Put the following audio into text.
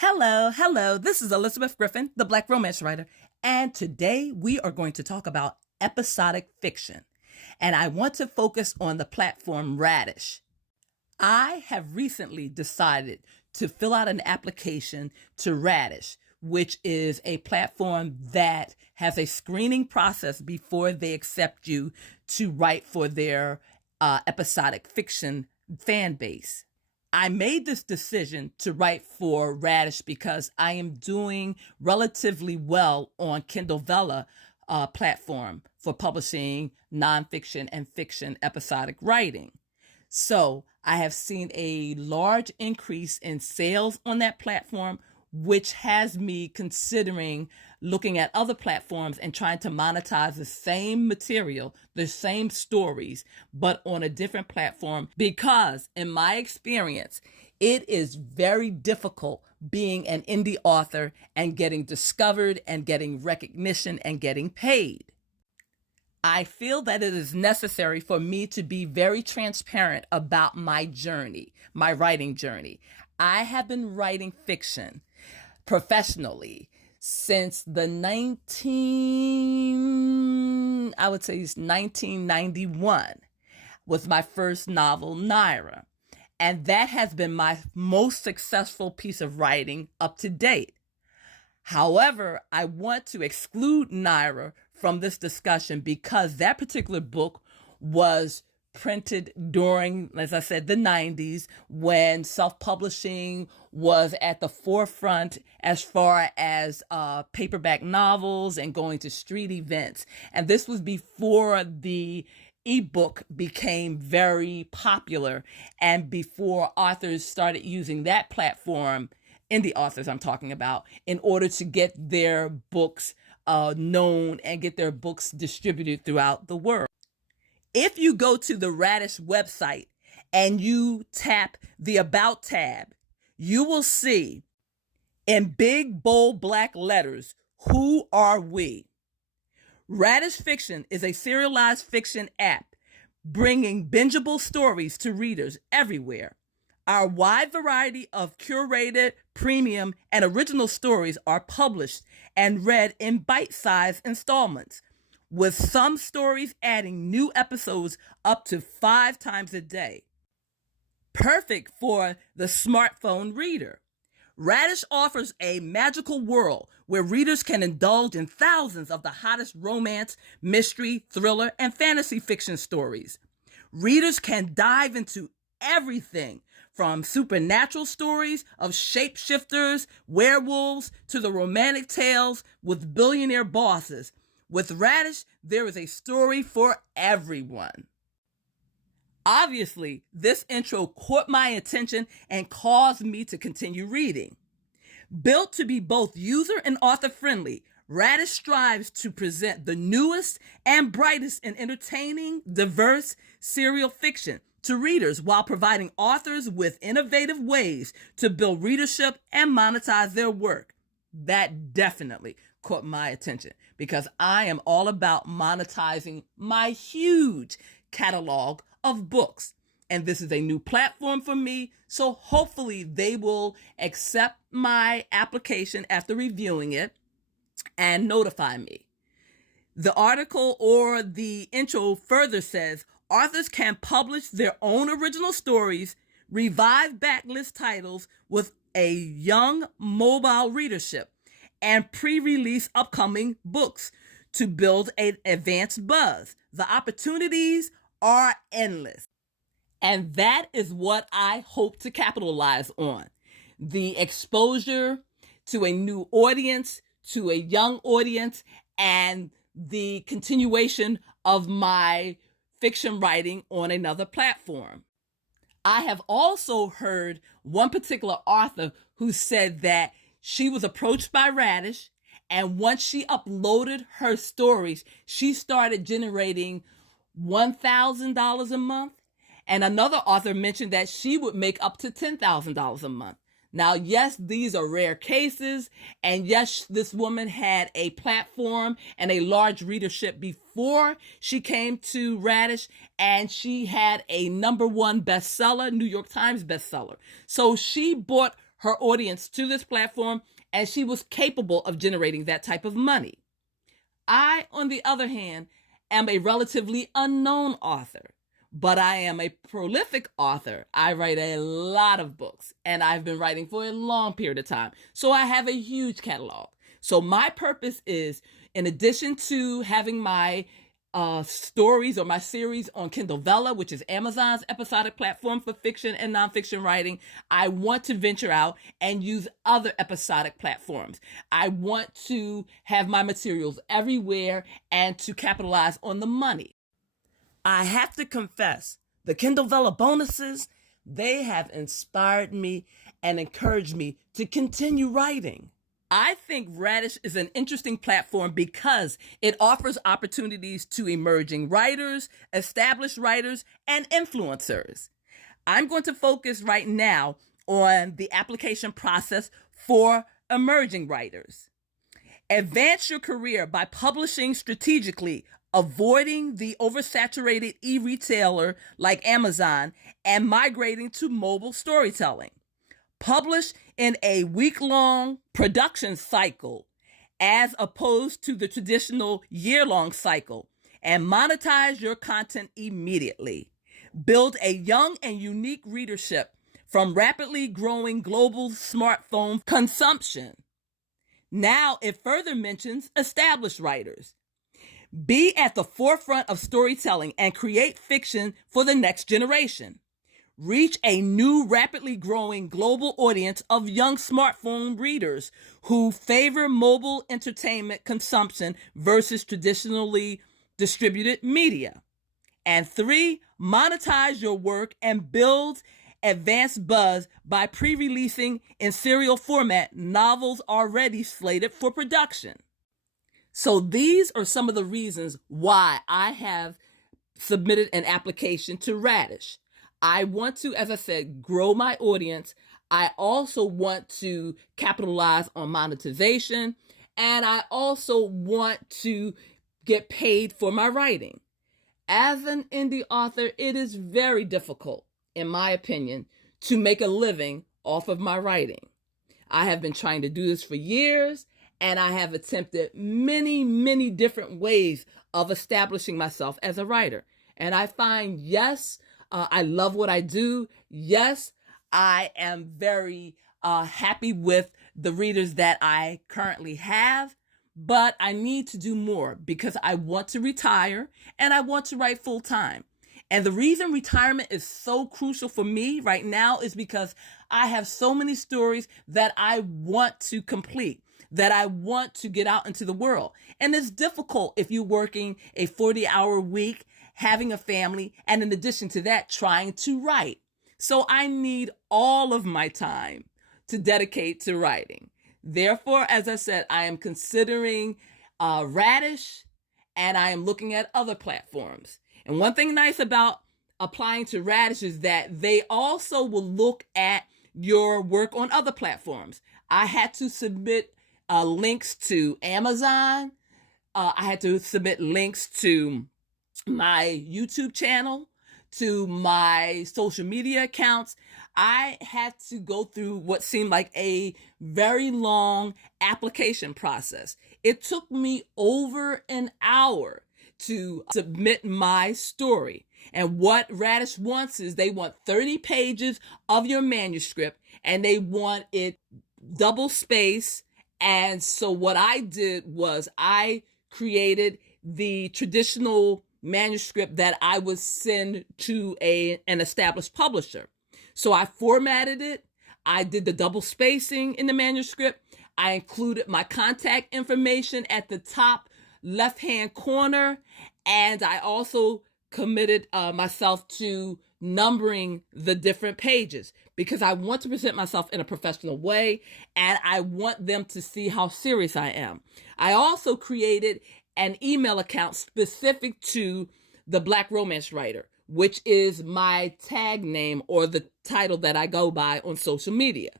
Hello. This is Elizabeth Griffin, the Black Romance Writer, and today we are going to talk about episodic fiction. And I want to focus on the platform Radish. I have recently decided to fill out an application to Radish, which is a platform that has a screening process before they accept you to write for their episodic fiction fan base. I made this decision to write for Radish because I am doing relatively well on Kindle Vella platform for publishing nonfiction and fiction episodic writing. So I have seen a large increase in sales on that platform, which has me considering looking at other platforms and trying to monetize the same material, the same stories, but on a different platform, because in my experience, it is very difficult being an indie author and getting discovered and getting recognition and getting paid. I feel that it is necessary for me to be very transparent about my journey, my writing journey. I have been writing fiction professionally since the 1991 was my first novel, Naira. And that has been my most successful piece of writing up to date. However, I want to exclude Naira from this discussion because that particular book was printed during, as I said, the 90s, when self-publishing was at the forefront as far as paperback novels and going to street events. And this was before the ebook became very popular and before authors started using that platform, indie authors I'm talking about, in order to get their books known and get their books distributed throughout the world. If you go to the Radish website and you tap the About tab, you will see in big, bold, black letters, who are we? Radish Fiction is a serialized fiction app bringing bingeable stories to readers everywhere. Our wide variety of curated, premium, and original stories are published and read in bite-sized installments, with some stories adding new episodes up to 5 times a day. Perfect for the smartphone reader. Radish offers a magical world where readers can indulge in thousands of the hottest romance, mystery, thriller, and fantasy fiction stories. Readers can dive into everything from supernatural stories of shapeshifters, werewolves, to the romantic tales with billionaire bosses. With Radish, there is a story for everyone. Obviously, this intro caught my attention and caused me to continue reading. Built to be both user and author friendly, Radish strives to present the newest and brightest in entertaining, diverse serial fiction to readers while providing authors with innovative ways to build readership and monetize their work. That definitely caught my attention because I am all about monetizing my huge catalog of books. And this is a new platform for me, so hopefully they will accept my application after reviewing it and notify me. The article or the intro further says, authors can publish their own original stories, revive backlist titles with a young mobile readership, and pre-release upcoming books to build an advanced buzz. The opportunities are endless. And that is what I hope to capitalize on. The exposure to a new audience, to a young audience, and the continuation of my fiction writing on another platform. I have also heard one particular author who said that she was approached by Radish, and once she uploaded her stories, she started generating $1,000 a month. And another author mentioned that she would make up to $10,000 a month. Now, yes, these are rare cases. And yes, this woman had a platform and a large readership before she came to Radish. And she had a #1 bestseller, New York Times bestseller. So she bought her audience to this platform, and she was capable of generating that type of money. I, on the other hand, am a relatively unknown author, but I am a prolific author. I write a lot of books, and I've been writing for a long period of time. So I have a huge catalog. So my purpose is, in addition to having my stories or my series on Kindle Vella, which is Amazon's episodic platform for fiction and nonfiction writing, I want to venture out and use other episodic platforms. I want to have my materials everywhere and to capitalize on the money. I have to confess, the Kindle Vella bonuses, they have inspired me and encouraged me to continue writing. I think Radish is an interesting platform because it offers opportunities to emerging writers, established writers, and influencers. I'm going to focus right now on the application process for emerging writers. Advance your career by publishing strategically, avoiding the oversaturated e-retailer like Amazon, and migrating to mobile storytelling. Publish in a week-long production cycle as opposed to the traditional year-long cycle, and monetize your content immediately. Build a young and unique readership from rapidly growing global smartphone consumption. Now it further mentions established writers. Be at the forefront of storytelling and create fiction for the next generation. Reach a new, rapidly growing global audience of young smartphone readers who favor mobile entertainment consumption versus traditionally distributed media. And 3, monetize your work and build advanced buzz by pre-releasing in serial format novels already slated for production. So these are some of the reasons why I have submitted an application to Radish. I want to, as I said, grow my audience. I also want to capitalize on monetization, and I also want to get paid for my writing. As an indie author, it is very difficult, in my opinion, to make a living off of my writing. I have been trying to do this for years, and I have attempted many, many different ways of establishing myself as a writer. And I find, yes, I love what I do. Yes, I am very happy with the readers that I currently have, but I need to do more because I want to retire and I want to write full time. And the reason retirement is so crucial for me right now is because I have so many stories that I want to complete, that I want to get out into the world. And it's difficult if you're working a 40-hour week, having a family, and in addition to that, trying to write. So I need all of my time to dedicate to writing. Therefore, as I said, I am considering Radish, and I am looking at other platforms. And one thing nice about applying to Radish is that they also will look at your work on other platforms. I had to submit links to Amazon. I had to submit links to my YouTube channel, to my social media accounts. I had to go through what seemed like a very long application process. It took me over an hour to submit my story. And what Radish wants is they want 30 pages of your manuscript, and they want it double spaced. And so what I did was I created the traditional manuscript that I would send to an established publisher. So I formatted it. I did the double spacing in the manuscript. I included my contact information at the top left-hand corner. And I also committed myself to numbering the different pages because I want to present myself in a professional way and I want them to see how serious I am. I also created an email account specific to the Black Romance Writer, which is my tag name or the title that I go by on social media.